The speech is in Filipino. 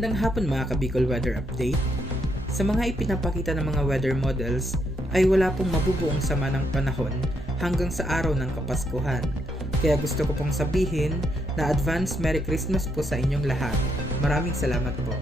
Magandang hapon mga ka-Bicol Weather Update. Sa mga ipinapakita ng mga weather models ay wala pong mabubuong sama ng panahon hanggang sa araw ng Kapaskuhan. Kaya gusto ko pong sabihin na advance Merry Christmas po sa inyong lahat. Maraming salamat po.